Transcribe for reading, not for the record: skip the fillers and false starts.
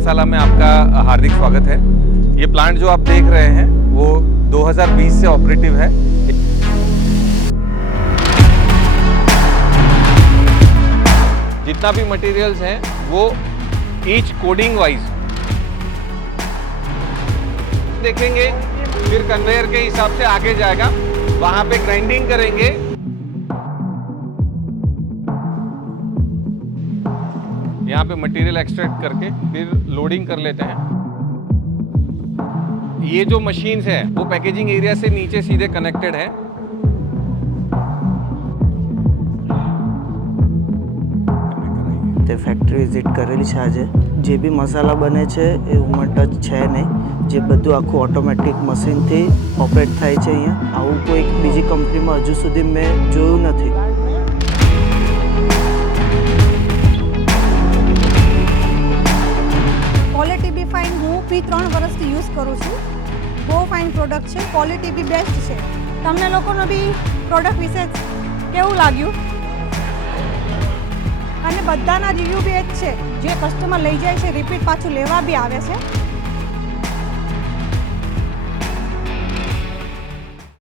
मसाला में आपका हार्दिक स्वागत है। ये प्लांट जो आप देख रहे हैं वो 2020 से ऑपरेटिव है। जितना भी मटेरियल्स हैं वो ईच कोडिंग वाइज देखेंगे, फिर कन्वेयर के हिसाब से आगे जाएगा, वहां पे ग्राइंडिंग करेंगे। यहाँ पे मटेरियल एक्सट्रैक्ट करके फिर लोडिंग कर लेते हैं। ये जो मशीन्स है वो पैकेजिंग एरिया से नीचे सीधे कनेक्टेड है। તે ફેક્ટરી વિઝિટ કરેલી છે આજે। જે બી મસાલા બને છે એ હ્યુમન ટચ છે નહીં, જે બધું આખું ઓટોમેટિક મશીનથી ઓપરેટ થાય છે અહીંયા। આવું કોઈ બીજી કંપનીમાં હજુ સુધી મેં જોયું નથી। ક્વોલિટી બી ફાઇન, હું બી 3 વર્ષથી યુઝ કરું છું। બહુ ફાઇન પ્રોડક્ટ છે, ક્વોલિટી બી બેસ્ટ છે। તમને લોકોનો બી પ્રોડક્ટ વિશે કેવું લાગ્યું? અને બધાના રિવ્યૂ બી એ જ છે, જે કસ્ટમર લઈ જાય છે રિપીટ પાછું લેવા બી આવે છે।